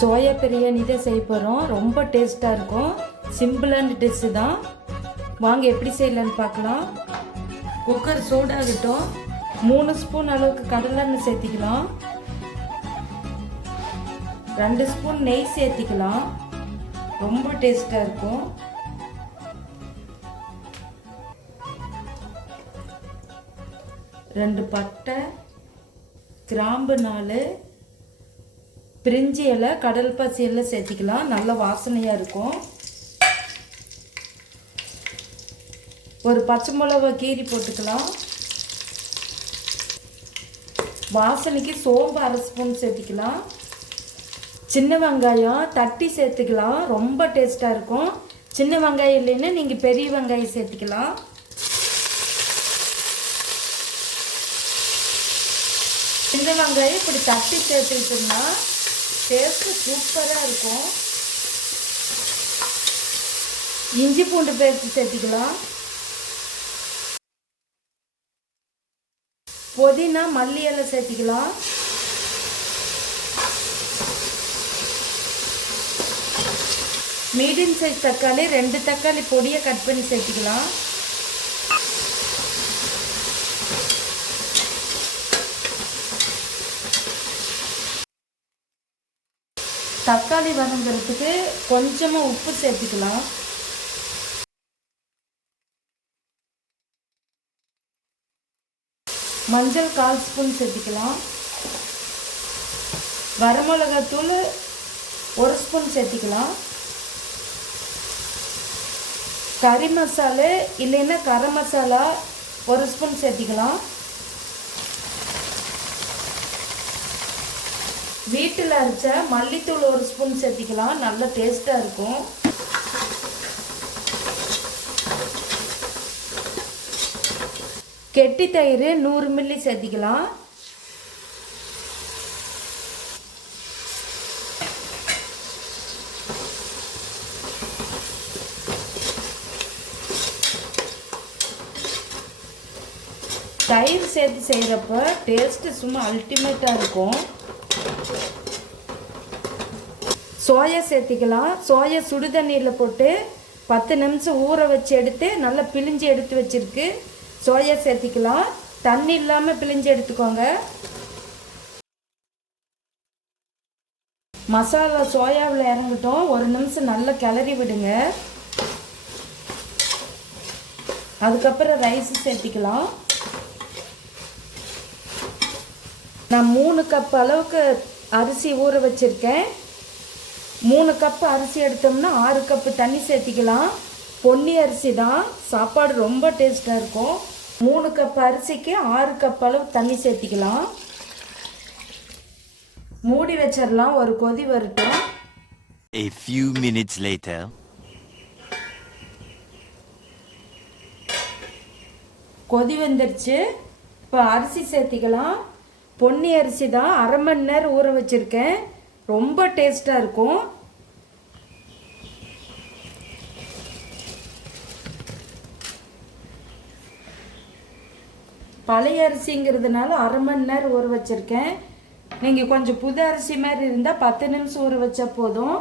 Soya biryani தான் செய்ய போகிறோம். ரொம்ப டேஸ்ட்டாக இருக்கும். சிம்பிளான டிஷ்ஷு தான். வாங்க எப்படி செய்யலான்னு பார்க்கலாம். குக்கர் சூடாகட்டும். 3 ஸ்பூன் அளவுக்கு கடலெண்ணெய் சேர்த்திக்கலாம். 2 ஸ்பூன் நெய் சேர்த்திக்கலாம். ரொம்ப டேஸ்ட்டாக இருக்கும். ரெண்டு பட்டை, கிராம்பு 4, பிரிஞ்சி இலை, கடல் பாசி எல்லாம் சேர்த்திக்கலாம். நல்ல வாசனையாக இருக்கும். ஒரு பச்சை மிளகா கீரி போட்டுக்கலாம். வாசனைக்கு சோம்பு 1/2 ஸ்பூன் சேர்த்திக்கலாம். சின்ன வெங்காயம் தட்டி சேர்த்துக்கலாம். ரொம்ப டேஸ்ட்டாக இருக்கும். சின்ன வெங்காயம் இல்லைன்னா நீங்கள் பெரிய வெங்காயம் சேர்த்திக்கலாம். சின்ன வெங்காயம் இப்படி தட்டி சேர்த்துக்கிட்டோம்னா டேஸ்ட்டு சூப்பராக இருக்கும். இஞ்சி பூண்டு பேஸ்ட் சேர்த்திக்கலாம். புதினா மல்லி இலை சேர்த்திக்கலாம். மீடியம் சைஸ் தக்காளி 2 தக்காளி பொடியை கட் பண்ணி சேர்த்திக்கலாம். தக்காளி வதங்கிறதுக்கு கொஞ்சமாக உப்பு சேர்த்துக்கலாம். மஞ்சள் 1/4 ஸ்பூன் சேர்த்திக்கலாம். வரமிளகாத்தூள் 1 ஸ்பூன் சேர்த்திக்கலாம். கறி மசாலா இல்லைன்னா கரம் மசாலா 1 ஸ்பூன் சேர்த்திக்கலாம். வீட்டில் அரைச்ச மல்லித்தூள் 1 ஸ்பூன் சேர்த்திக்கலாம். நல்ல டேஸ்ட்டாக இருக்கும். கெட்டி தயிர் 100 மில்லி சேர்த்திக்கலாம். தயிர் சேர்த்து செய்கிறப்ப டேஸ்ட்டு சும்மா அல்டிமேட்டாக இருக்கும். சோயா சேர்த்திக்கலாம். சோயா சுடு தண்ணீரில் போட்டு 10 நிமிஷம் ஊற வச்சு எடுத்து நல்லா பிழிஞ்சு எடுத்து வச்சுருக்கு. சோயா சேர்த்திக்கலாம். தண்ணி இல்லாமல் பிழிஞ்சு எடுத்துக்கோங்க. மசாலா சோயாவில் இறங்கட்டும். 1 நிமிஷம் நல்லா கிளறி விடுங்க. அதுக்கப்புறம் ரைஸ் சேர்த்திக்கலாம். நான் 3 கப் அளவுக்கு அரிசி ஊற வச்சுருக்கேன். 3 கப் அரிசி எடுத்தோம்னா 6 கப்பு தண்ணி சேர்த்திக்கலாம். பொன்னி அரிசி தான். சாப்பாடு ரொம்ப டேஸ்ட்டாக இருக்கும். 3 கப் அரிசிக்கு 6 கப் அளவு தண்ணி சேர்த்திக்கலாம். மூடி வச்சிடலாம். ஒரு கொதி வரட்டும். A few minutes later. கொதி வந்துடுச்சு. இப்போ அரிசி சேர்த்திக்கலாம். பொன்னி அரிசி தான். 1/2 மணி நேரம் ஊற வச்சுருக்கேன். ரொம்ப டேஸ்ட்டாக இருக்கும். பழைய அரிசிங்கிறதுனால 1/2 மணி நேரம் ஊற வச்சுருக்கேன். நீங்கள் கொஞ்சம் புது அரிசி மாதிரி இருந்தால் 10 நிமிஷம் ஊற வச்சா போதும்.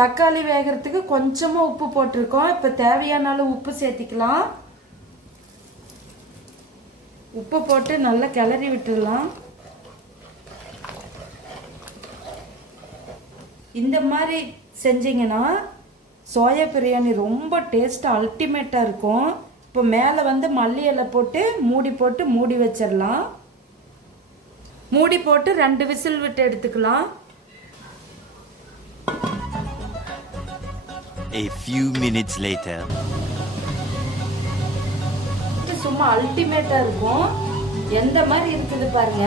தக்காளி வேகிறதுக்கு கொஞ்சமாக உப்பு போட்டிருக்கோம். இப்போ தேவையான அளவு உப்பு சேர்த்திக்கலாம். உப்பு போட்டு நல்லா கிளறி விட்டுடலாம். இந்த மாதிரி செஞ்சிங்கன்னா சோயா பிரியாணி ரொம்ப டேஸ்ட்டாக அல்டிமேட்டாக இருக்கும். இப்போ மேலே மல்லி இலை போட்டு மூடி வச்சிடலாம். மூடி போட்டு 2 விசில் விட்டு எடுத்துக்கலாம். A few minutes later. சும்மா அல்டிமேட்டாக இருக்கும். எந்த மாதிரி இருக்குது பாருங்க.